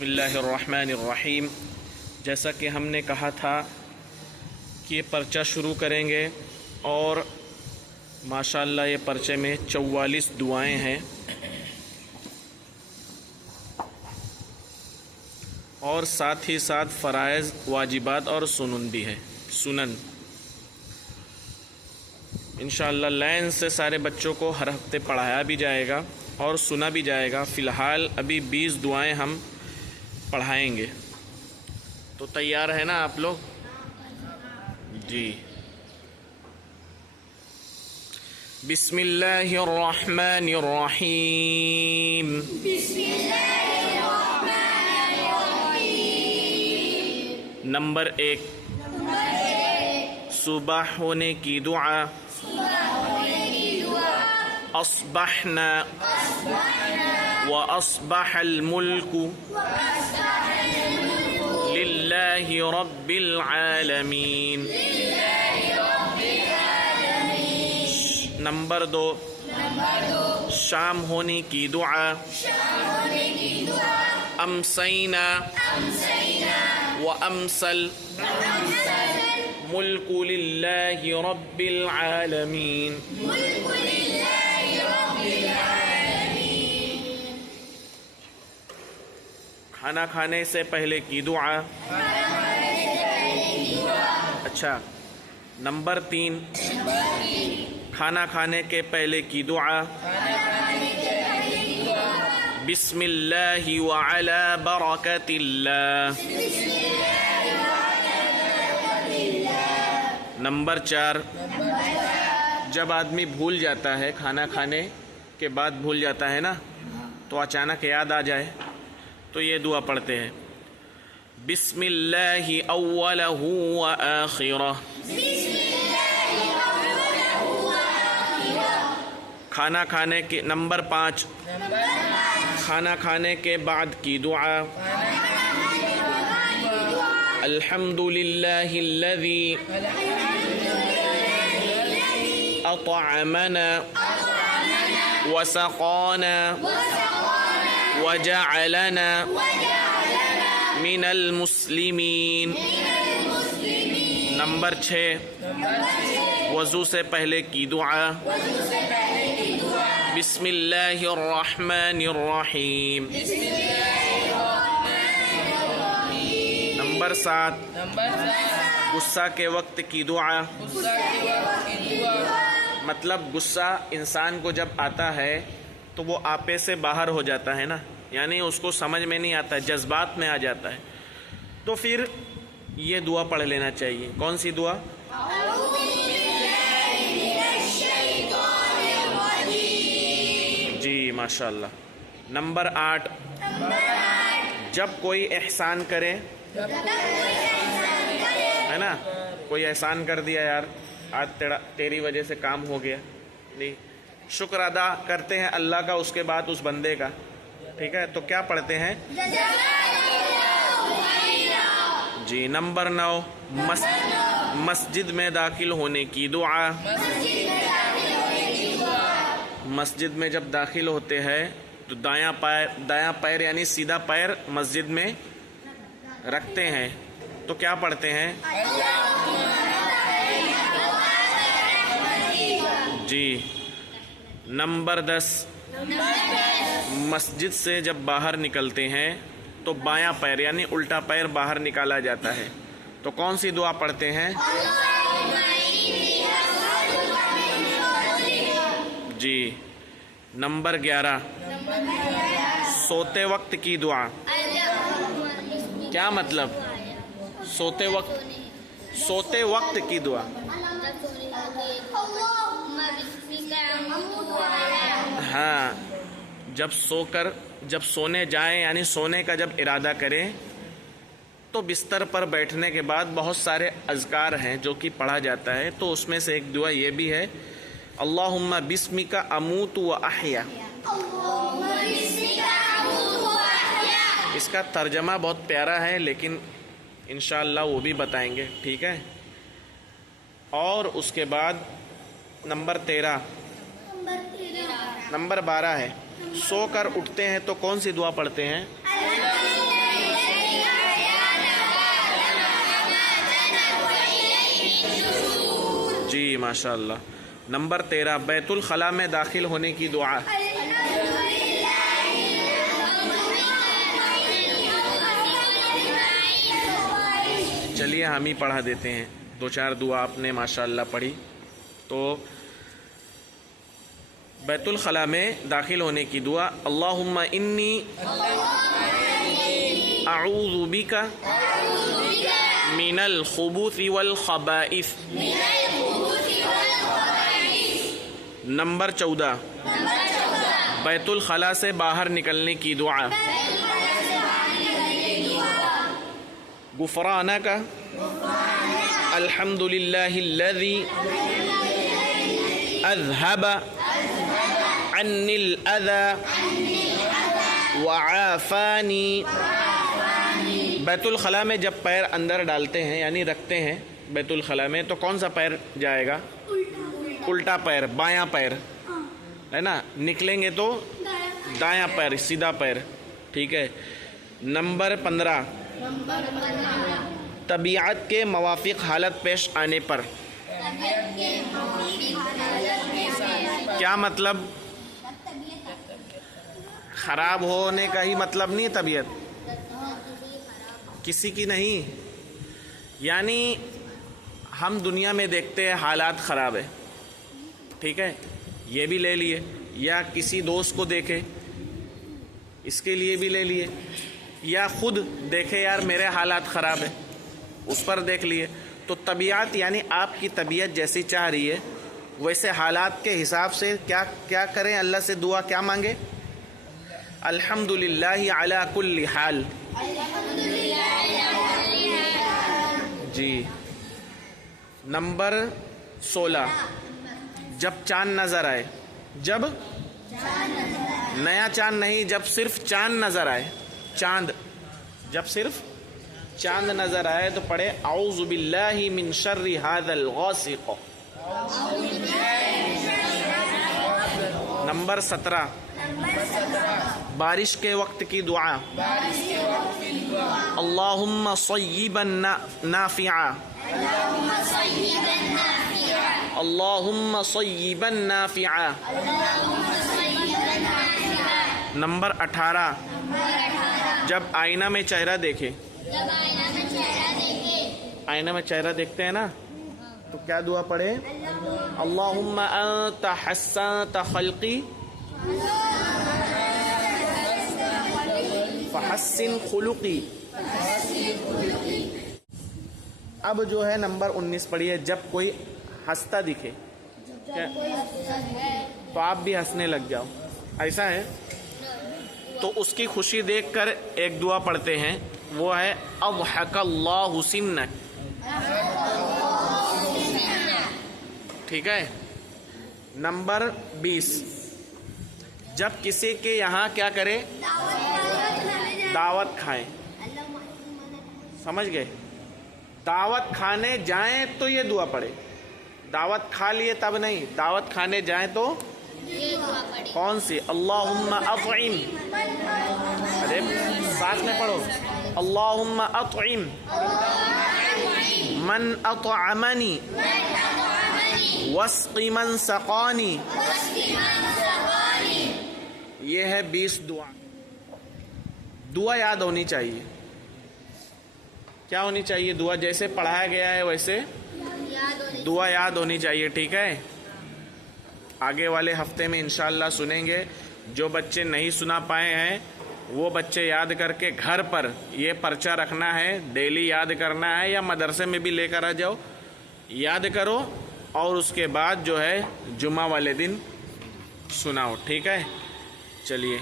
بسم اللہ الرحمن الرحیم۔ جیسا کہ ہم نے کہا تھا کہ یہ پرچہ شروع کریں گے اور ماشاءاللہ یہ پرچے میں 44 دعائیں ہیں اور ساتھ ہی ساتھ فرائض، واجبات اور سنن بھی ہے۔ سنن انشاءاللہ لائن سے سارے بچوں کو ہر ہفتے پڑھایا بھی جائے گا اور سنا بھی جائے گا۔ فی الحال ابھی 20 دعائیں ہم پڑھائیں گے، تو تیار ہے نا آپ لوگ؟ جی۔ بسم اللہ الرحمن الرحیم۔ بسم اللہ الرحمن الرحیم۔ نمبر 1، صبح ہونے کی دعا۔ اصبحنا واصبح الملک للہ رب العالمین۔ نمبر 2، شام ہونے کی دعا۔ امسینا وامسى الملک للہ رب العالمین۔ کھانا کھانے سے پہلے کی دعا۔ اچھا، نمبر 3، کھانا کھانے کے پہلے کی دعا۔ بسم اللہ وعلی برکت اللہ۔ نمبر 4، جب آدمی بھول جاتا ہے، کھانا کھانے کے بعد بھول جاتا ہے نا، تو اچانک یاد آ جائے تو یہ دعا پڑھتے ہیں۔ بسم اللہ اولہ وآخرہ۔ کھانا کھانے کے نمبر 5، کھانا کھانے کے بعد کی دعا۔ الحمد للہ الذی اطعمنا وسقانا وجعلنا من المسلمین۔ نمبر 6، وضو سے پہلے کی دعا۔ بسم اللہ الرحمن الرحیم۔ نمبر 7، غصہ کے وقت کی دعا۔ مطلب غصہ انسان کو جب آتا ہے تو وہ آپے سے باہر ہو جاتا ہے نا، یعنی اس کو سمجھ میں نہیں آتا، جذبات میں آ جاتا ہے، تو پھر یہ دعا پڑھ لینا چاہیے۔ کون سی دعا؟ جی ماشاءاللہ۔ نمبر 8، جب کوئی احسان کرے، ہے نا، کوئی احسان کر دیا، یار آج تیری وجہ سے کام ہو گیا، نہیں، شکر ادا کرتے ہیں اللہ کا، اس کے بعد اس بندے کا، ٹھیک ہے، تو کیا پڑھتے ہیں؟ جی۔ نمبر 9، مسجد میں داخل ہونے کی دعا۔ مسجد میں جب داخل ہوتے ہیں تو دایاں پیر یعنی سیدھا پیر مسجد میں رکھتے ہیں، تو کیا پڑھتے ہیں؟ جی۔ نمبر 10، مسجد سے جب باہر نکلتے ہیں تو بایاں پیر یعنی الٹا پیر باہر نکالا جاتا ہے، تو کون سی دعا پڑھتے ہیں؟ جی۔ نمبر 11، سوتے وقت کی دعا۔ کیا مطلب؟ سوتے وقت کی دعا۔ ہاں، جب سونے جائیں یعنی سونے کا جب ارادہ کریں تو بستر پر بیٹھنے کے بعد بہت سارے اذکار ہیں جو کہ پڑھا جاتا ہے، تو اس میں سے ایک دعا یہ بھی ہے، اللہم بسمک اموت و احیا۔ اس کا ترجمہ بہت پیارا ہے لیکن انشاءاللہ وہ بھی بتائیں گے، ٹھیک ہے۔ اور اس کے بعد نمبر 13، نمبر 12 ہے، سو کر اٹھتے ہیں تو کون سی دعا پڑھتے ہیں؟ جی ماشاء اللہ. نمبر 13 بیت الخلاء میں داخل ہونے کی دعا. چلیے ہم ہی پڑھا دیتے ہیں. 2-4 دعا آپ نے ماشاء اللہ پڑھی. تو بیت الخلاء میں داخل ہونے کی دعا. اللہم انی اعوذ بک من الخبث والخبائث. نمبر 14 بیت الخلاء سے باہر نکلنے کی دعا. غفرانک الحمد للہ الذی اذهب عنی الاذی وعافانی. بیت الخلاء میں جب پیر اندر ڈالتے ہیں یعنی رکھتے ہیں بیت الخلاء میں تو کون سا پیر جائے گا؟ الٹا پیر، بایاں پیر ہے نا. نکلیں گے تو دایاں پیر، سیدھا پیر. ٹھیک ہے. نمبر 15 طبیعت کے موافق حالت پیش آنے پر. کیا مطلب؟ خراب ہونے کا ہی مطلب نہیں طبیعت کسی کی نہیں. یعنی ہم دنیا میں دیکھتے ہیں حالات خراب ہے، ٹھیک ہے، یہ بھی لے لیے، یا کسی دوست کو دیکھے اس کے لیے بھی لے لیے، یا خود دیکھے یار میرے حالات خراب ہے اس پر دیکھ لیے. تو طبیعت یعنی آپ کی طبیعت جیسی چاہ رہی ہے ویسے حالات کے حساب سے کیا کریں؟ اللہ سے دعا کیا مانگے؟ الحمدللہ علی کل حال. جی. نمبر 16 جب چاند نظر آئے. جب نیا چاند نہیں، جب صرف چاند نظر آئے. چاند جب صرف چاند نظر آئے تو پڑھے اعوذ باللہ من شر ھذا الغاسق. نمبر 17 بارش کے وقت کی دعا. اللہم صیبا نافعا. اللہم صیبا نافعا. نمبر 18 جب آئینہ میں چہرہ دیکھے. آئینہ میں چہرہ دیکھتے ہیں نا تو کیا دعا پڑھے؟ اللہم انت حسنت خلقی فحسن خلقی. اب جو ہے نمبر 19 پڑھیے. جب کوئی ہنستا دکھے تو آپ بھی ہنسنے لگ جاؤ، ایسا ہے تو اس کی خوشی دیکھ کر ایک دعا پڑھتے ہیں، وہ ہے اضحک اللہ سنک. ٹھیک ہے. نمبر 20 جب کسی کے یہاں کیا کرے؟ دعوت کھائیں. سمجھ گئے؟ دعوت کھانے جائیں تو یہ دعا پڑھے. دعوت کھا لیے تب نہیں، دعوت کھانے جائیں تو کون سی؟ اللہم اطعم. ارے ساتھ میں پڑھو. اللہم اطعم من اطعمنی واسق من سقانی. یہ ہے 20 دعا. دعا یاد ہونی چاہیے. کیا ہونی چاہیے؟ دعا جیسے پڑھایا گیا ہے ویسے دعا یاد ہونی چاہیے. ٹھیک ہے. آگے والے ہفتے میں انشاءاللہ سنیں گے. جو بچے نہیں سنا پائے ہیں وہ بچے یاد کر کے گھر پر یہ پرچہ رکھنا ہے، ڈیلی یاد کرنا ہے، یا مدرسے میں بھی لے کر آ جاؤ، یاد کرو اور اس کے بعد جو ہے جمعہ والے دن سناؤ. ٹھیک ہے. چلیے.